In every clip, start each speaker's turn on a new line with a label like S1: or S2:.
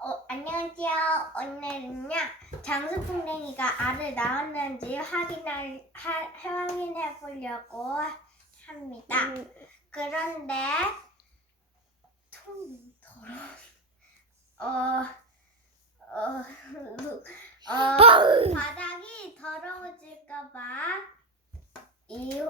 S1: 어, 안녕하세요. 오늘은요 장수풍뎅이가 알을 낳았는지 확인할 하, 확인해 보려고 합니다. 그런데 통이 더러워. 어, 어, 어, 바닥이 더러워질까봐 이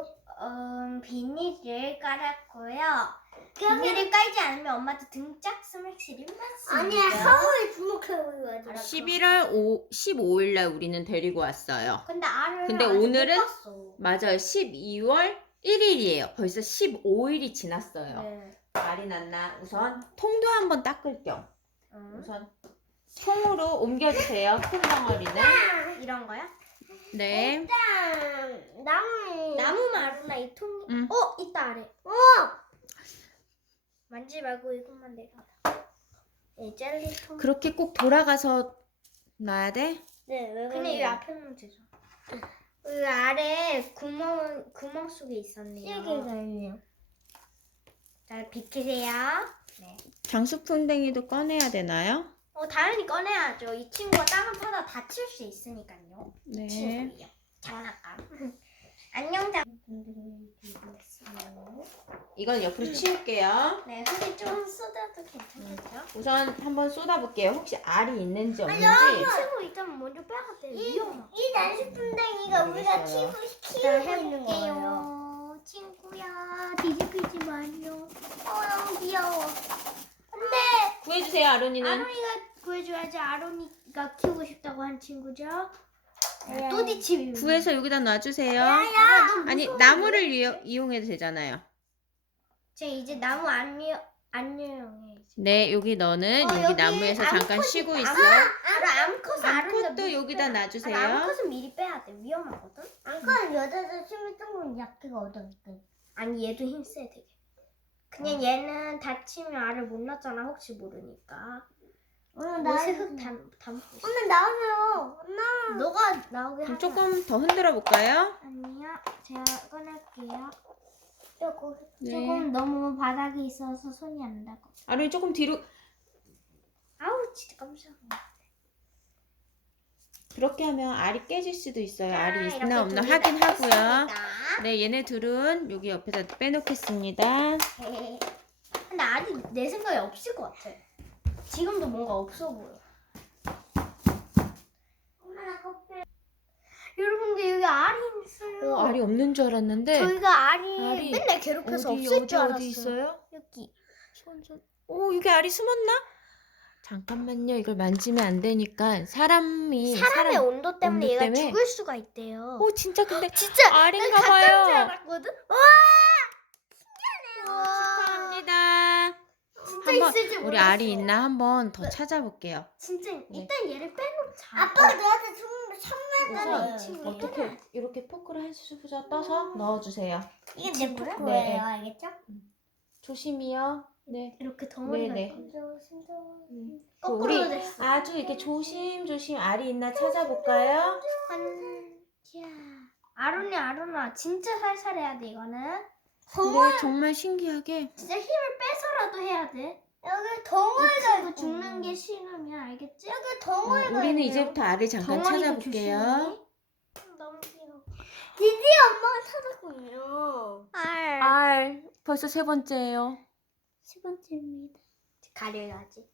S1: 음, 비닐을 깔았고요. 비닐을 깔지 않으면 엄마도 등짝 스매시를 맞습니다.
S2: 아니야 서울에 주목해보려고
S3: 11월 5, 15일 날 우리는 데리고 왔어요.
S1: 근데 알을
S3: 근데
S1: 아직 못
S3: 오늘은
S1: 봤어.
S3: 맞아요. 12월 1일이에요. 벌써 15일이 지났어요.
S1: 네.
S3: 말이 났나? 우선 통도 한번 닦을 겸
S1: 음.
S3: 우선 통으로 옮겨주세요. 큰 덩어리는.
S1: 이런 거야?
S3: 네.
S2: 일단 나무
S1: 나무 마루나 이 통이.
S3: 음.
S1: 어 있다 아래.
S2: 어
S1: 만지 말고 이것만 내려. 이 젤리 통.
S3: 그렇게 꼭 돌아가서 놔야 돼?
S2: 네왜
S1: 그냥 이 앞에 놓으면 되죠. 그 아래 구멍 구멍 속에 있었네요.
S2: 여기가 있네요
S1: 잘 비키세요. 네.
S3: 장수풍뎅이도 꺼내야 되나요?
S1: 어 당연히 꺼내야죠. 이 친구가 땅을 파다 다칠 수 있으니까요.
S3: 네.
S1: 친구예요. 장난감. 안녕 장.
S3: 이건 옆으로 치울게요.
S1: 네, 흙이 좀 쏟아도 괜찮겠죠?
S3: 우선 한번 쏟아볼게요. 혹시 알이 있는지 없는지.
S1: 이 친구 일단 먼저 빼야 돼.
S2: 이. 이 난시분댕이가 우리가
S3: 모르겠어요.
S2: 키우,
S1: 일단
S2: 키우고 있는 거예요
S1: 해볼게요. 친구야, 뒤집히지 마요.
S2: 어 너무 귀여워
S1: 근데
S3: 구해주세요, 아론이는.
S1: 아론이가 구해줘야지. 아론이가 키우고 싶다고 한 친구죠.
S2: 네.
S1: 또 뒤집이.
S3: 구해서 여기다 놔주세요.
S2: 야야
S3: 아니 나무를 이용, 이용해도 되잖아요.
S1: 제 이제 나무 안녕 안녕해.
S3: 네, 여기 너는
S1: 어,
S3: 여기,
S1: 여기
S3: 나무에서 잠깐
S1: 암컷이-
S3: 쉬고
S1: 암-
S3: 있어.
S1: 암컷은 아론이가
S3: 암컷도 여기다
S1: 빼야-
S3: 놔주세요.
S1: 아, 암컷은 미리 빼야 돼. 위험하거든.
S2: 안건 여자들 춤이 조금 약해거든
S1: 아니 얘도 힘세 되게. 그냥 얘는 다치면 알을 못 낳잖아 혹시 모르니까.
S2: 오늘
S1: 옷에 나흙 담, 담고 있어.
S2: 오늘 나오세요 엄마
S1: 너가 나오게
S3: 그럼
S1: 하자.
S3: 조금 더 흔들어 볼까요?
S1: 아니요, 제가 꺼낼게요.
S2: 조금
S3: 네.
S1: 조금 너무 바닥에 있어서 손이 안 닿고.
S3: 아론이 조금 뒤로
S1: 아우 진짜 깜짝이야.
S3: 그렇게 하면 알이 깨질 수도 있어요. 알이 있나 없나 확인하고요. 네, 얘네 둘은 여기 옆에다 빼놓겠습니다.
S1: 네. 근데 알이 내 생각에 없을 것 같아. 지금도 뭔가 없어 보여.
S2: 엄마 나 커피
S1: 여러분들 여기 알이 있어요.
S3: 어, 알이 없는 줄 알았는데
S1: 저희가 알이,
S3: 알이
S1: 맨날 괴롭혀서
S3: 어디
S1: 없을
S3: 어디
S1: 줄 알았어요.
S3: 어디 있어요?
S1: 여기.
S3: 손, 손. 오, 여기 알이 숨었나? 잠깐만요. 이걸 만지면 안 되니까 사람이
S1: 사람의
S3: 사람-
S1: 온도 때문에
S3: 온도
S1: 얘가
S3: 때문에?
S1: 죽을 수가 있대요.
S3: 오, 진짜 근데
S1: 진짜
S3: 알인가 봐요.
S1: 알았거든. 와! 신기하네요.
S3: 축하합니다.
S1: 진짜
S3: 한번
S1: 있을 줄
S3: 우리
S1: 몰랐어.
S3: 알이 있나 한번 더 찾아볼게요.
S1: 진짜
S3: 네.
S1: 일단 얘를 빼놓자.
S2: 아빠가 너한테 선- 선물
S3: 우선
S2: 줬어요
S3: 어떻게 이렇게 포크를 한 수저 떠서 넣어주세요.
S2: 이게 내? 포크예요
S3: 네.
S2: 알겠죠?
S3: 조심히요. 네.
S1: 이렇게 덩어리가
S3: 네, 네.
S1: 있거든.
S2: 진짜 진짜
S3: 음.
S1: 거꾸로
S3: 우리
S1: 됐어.
S3: 아주 이렇게 조심조심 알이 있나 찾아볼까요?
S1: 자, 아론이 아론아 진짜 살살 해야 돼 이거는.
S3: 근데 정말 신기하게
S1: 진짜 힘을 빼서라도 해야 돼.
S2: 여기
S1: 이
S2: 덩어리가.
S1: 죽는 게 싫으 면 알겠지?
S2: 여기
S3: 어,
S2: 덩어리가
S3: 우리는
S2: 있네요.
S3: 이제부터 알을 잠깐
S1: 덩어리도
S3: 찾아볼게요.
S1: 너무 귀여워.
S2: 드디어 엄마가 찾았군요
S1: 알.
S3: 알 벌써 세 번째예요.
S1: 세 번째입니다. 가려야지.